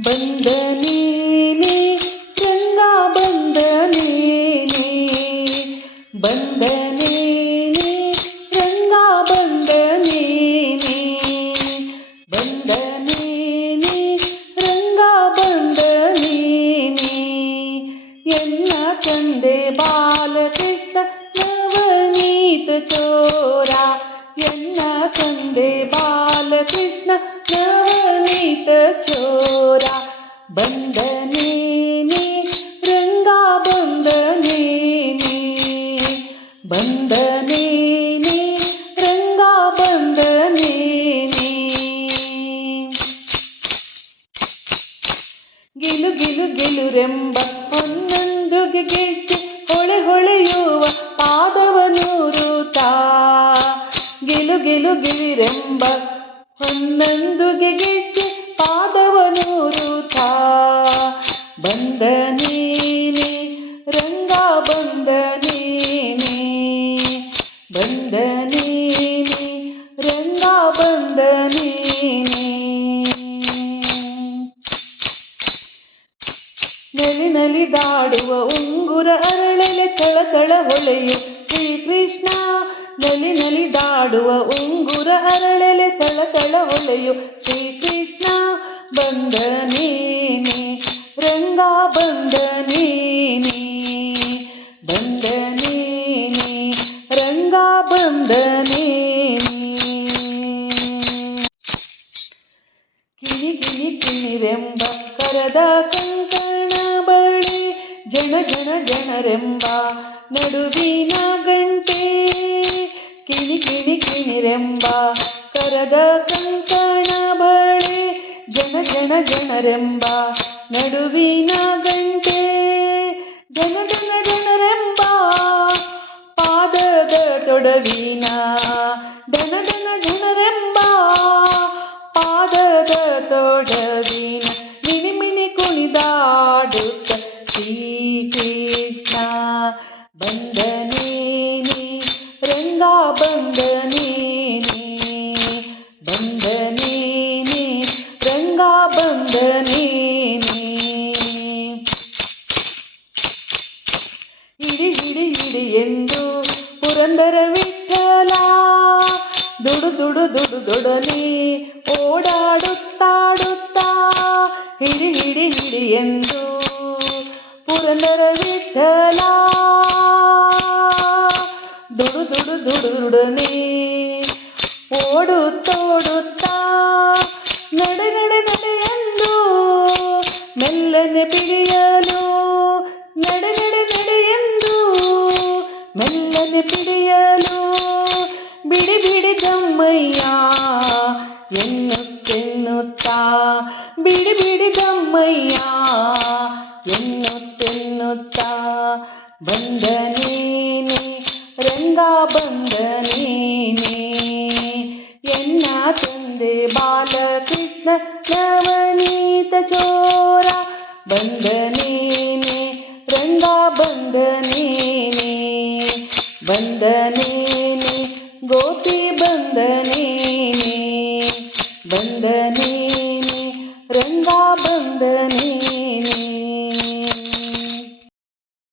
ಬಂದನೇನೆ ರಂಗ ಬಂದನೇನೆ ಬಂದನೇನೆ ರಂಗ ಬಂದನೇನೆ ಬಂದನೇನೆ ರಂಗ ಬಂದನೇನೆ ಎನ್ನ ತಂದೆ ಬಾಲಕೃಷ್ಣ ನವನೀತ ಚೋರ ಎನ್ನ ತಂದೆ ಬಾಲಕೃಷ್ಣ ನವನೀತ ಚೋರ ಬಂದನೇನೆ ರಂಗ ಬಂದನೇನೆ ಬಂದನೇನೆ ರಂಗ ಬಂದನೇನೆ ಗಿಲು ಗಿಲು ಗಿಲುರೆಂಬ ಹೊನ್ನೊಂದುಗೆ ಗೆಜ್ಜೆ ಹೊಳೆ ಹೊಳೆಯುವ ಪಾದವನೂರುತ್ತಾ ಗಿಲು ಗಿಲು ಗಿಲಿರೆಂಬ ಹೊನ್ನೊಂದುಗೆ ಗೆಜ್ಜೆ ಪಾದವನೂರುತ್ತಾ ಬಂದನೇನೆ ರಂಗ ಬಂದನೇನೆ ಬಂದನೇನೆ ರಂಗ ಬಂದನೇನೆ ನಲಿ ನಲಿದಾಡುವ ಉಂಗುರ ಅರಳೆಲೆ ಥಳಥಳ ಹೊಳೆಯು ಶ್ರೀಕೃಷ್ಣ ನಲಿ ನಲಿದಾಡುವ ಉಂಗುರ ಅರಳೆಲೆ ಥಳಥಳ ಹೊಳೆಯು ಶ್ರೀಕೃಷ್ಣ ಬಂದನೇನೆ ರಂಗ ಬಂದನೇನೆ ಬಂದನೇನೆ ರಂಗ ಬಂದನೇನೆ ಕಿಣಿ ಕಿಣಿ ಕಿಣಿರೆಂಬ ಕರದ ಕಂಕಣ ಬಳಿ ಜನ ಜನ ಜನರೆಂಬ ನಡುವಿನ ಗಂಟೆ ಕಿಣಿ ಕಿಣಿ ಕಿಣಿರೆಂಬ ಕರದ ಕಂಕಣ ಬಳಿ ಜನ ಜನ ಜನರೆಂಬ ನಡುವಿನ ಗಂಟೆ ಜನ ಜನ ಜನರೆಂಬ ಪಾದದ ತೊಡವಿನ ದನ ದನ ಜನರೆಂಬ ಪಾದದ ತೊಡವಿನ ಮಿಣಿ ಮಿಣಿ ಕುಣಿದಾಡುತ್ತ ಶ್ರೀಕೃಷ್ಣ ಬಂದನೇನೆ ರಂಗ ಬಂದನೇನೆ ಬಂದನೇನೆ ರಂಗ ಬಂದನೇನೆ ಹಿಡಿ ಹಿಡಿ ಹಿಡಿ ಎಂದು ಪುರಂದರ ವಿಠಲ ದುಡು ದುಡು ದುಡು ದೊಡಲಿ ಓಡಾಡುತ್ತಾಡುತ್ತಾ ಹಿಡಿ ಹಿಡಿ ಹಿಡಿ ಎಂದು ಪುರಂದರ ವಿಠಲ ದುಡು ದುಡು ದುಡುಡನೆ ಓಡುತ್ತೋಡುತ್ತಾ ನಡೆ ನಡೆ ನಡೆ ಎಂದು ಮೆಲ್ಲನೆ ಪಿಡಿಯಲು ನಡೆ ನಡೆ ನಡೆ ಎಂದು ಮೆಲ್ಲನೆ ಪಿಡಿಯಲು ಬಿಡಿ ಬಿಡಿ ಗಮ್ಮಯ್ಯ ಎನ್ನುತ್ತೆನ್ನುತ್ತಾ ಬಿಡಿ ಬಿಡಿ ಗಮ್ಮಯ್ಯ ಎನ್ನುತ್ತೆನ್ನುತ್ತಾ ಬಂದನೇನೆ ರಂಗ ಬಂದನೇನೆ ಎನ್ನ ತಂದೆ ಬಾಲಕೃಷ್ಣ ನವನೀತ ಚೋರ ಬಂದನೇನೆ ರಂಗ ಬಂದನೇನೆ ಬಂದನೇನೆ ಗೋಪಿ